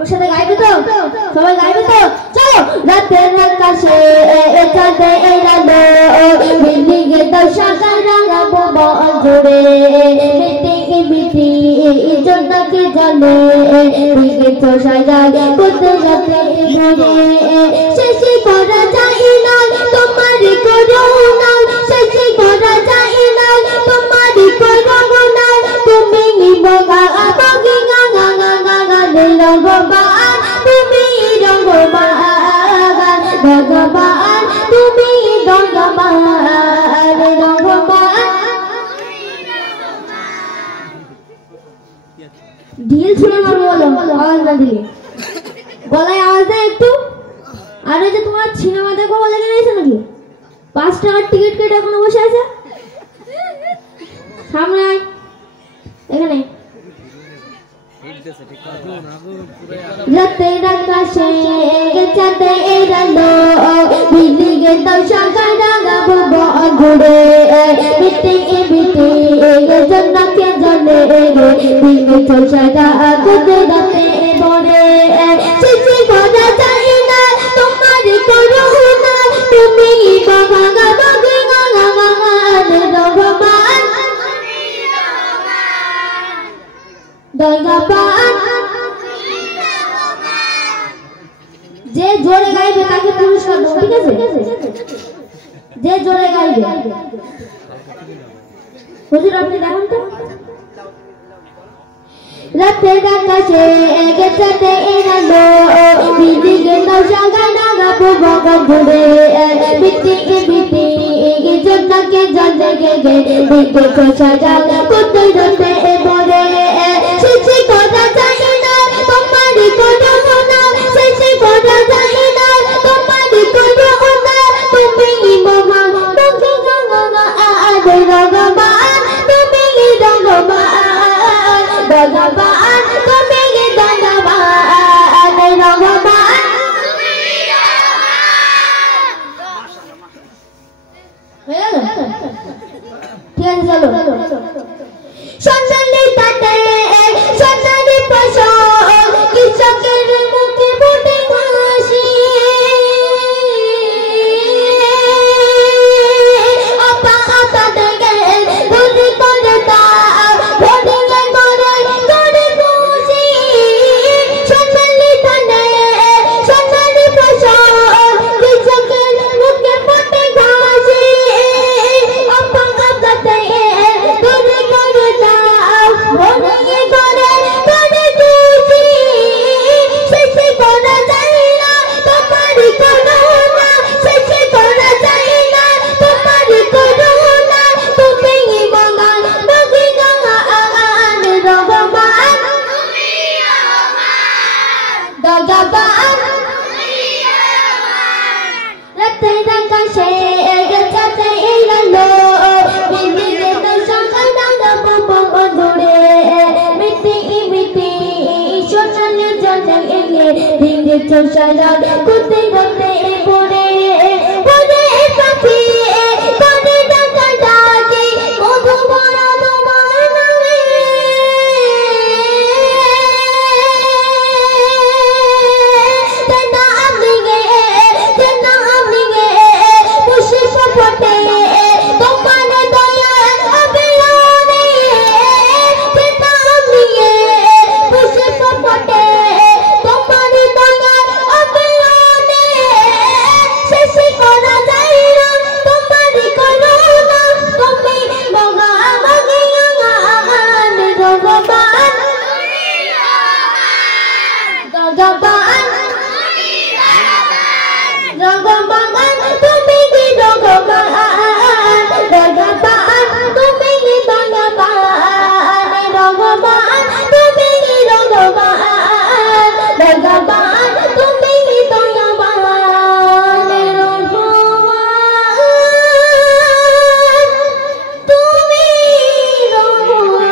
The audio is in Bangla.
আমার সাথে গাইবে তো? সবাই গাইবে তো? চলো। রাতের আকাশে চাঁদে এলো, বিল্ডিংয়ে দশাকা রাঙাবো বল জুড়ে, মিটিং মিটি জোনাকি জলে, দিকে চষায় যায় কোথায় রাতে ভরে, শেষে করা যায় না তোমারই করুণা, শেষে করা যায় না তোমারই করুণা, তুমি বগা বগি গা গা গা গা গা রঙ্গবান, তুমি রঙ্গবান ভগবান, তুমি রঙ্গবান রঙ্গবান। ঢিল ছুঁড়ে মারবো বলো, আওয়াজ না দিলে। গলায় আওয়াজ দেয় একটু। আর ওই যে তোমার সিনেমা দেখো বলে গেছে নাকি? 5 টাকার টিকিট কেটে এখনো বসে আছে। সামনে আয়, এখানে। রাতের আকাশে চাঁদে এলো, বিল্ডিংয়ে দশাকা রাঙাবো বল ঘুরে, মিটিং মিটিং জোনাকি জলে, দিকে চষায় যায় কোথায় রাতে ভরে, শেষে করা যায় না তোমারই করুণা, তুমি বাবা বাবা রঘুমান দয়াবান। যে জোরে গাইবে তাকে পুরস্কার দেবো, ঠিক আছে? যে জোরে গাইবে। হুজুর আপনি দেখুন তো। রাতের আকাশে চাঁদে এলো, বিল্ডিংয়ে দশাকা রাঙাবো বল ঘুরে, মিটিং মিটিং জোনাকি জলে, দিকে চষায় যায় কোথায় রাতে ভরে, শেষে করা যায় না তোমারই করুণা, শেষে করা যায় না তোমারই করুণা, তুমি মহান তুমি রঙ্গবান, তুমি রঙ্গবান ভগবান, তুমি রঙ্গবান রঙ্গবান। ঠিক আছে চলো। সোনালি তাতে সোনালি ফসল, কৃষকের মুখে ফুটে হাসি, আপা আপা দেখে ধুলি করে দাও, ভরিলে করে করে খুশি। সোনালি তাতে সোনালি ফসল, কৃষকের মুখে ফুটে হাসি, আপা আপা দেখে ধুলি করে দাও, ভরিলে করে করে খুশি। শেষে করা যায় না তোমারই করুণা, শেষে করা যায় না তোমারই করুণা, তুমি মহান তুমি রঘুমান ভগবান, রাতের আকাশে চাঁদে এলো, বিল্ডিংয়ে দশাকা রাঙাবো বল ঘুরে, মিটিং মিটিং সোনালি জলে, দিকে চষায় যায় কোথায় রাতে ভরে, ভরে পাখি করে ডাকা ডাকি মধু ভরা তোমার নামে, পুষ্প ফোটে তোমার দয়ার অবিরামে, পুষ্প ফোটে তোমার দয়ার অবিরামে, শেষে করা যায় না তোমারই করুণা, তুমি ভগবান ভগবান ভগবান রঘুমান, তুমি কি রঘুমান ভগবান, তুমি কি ভগবান রঘুমান, তুমি কি রঘুমান ভগবান, তুমি কি ভগবান রঘুমান, তুমি রঘুমান।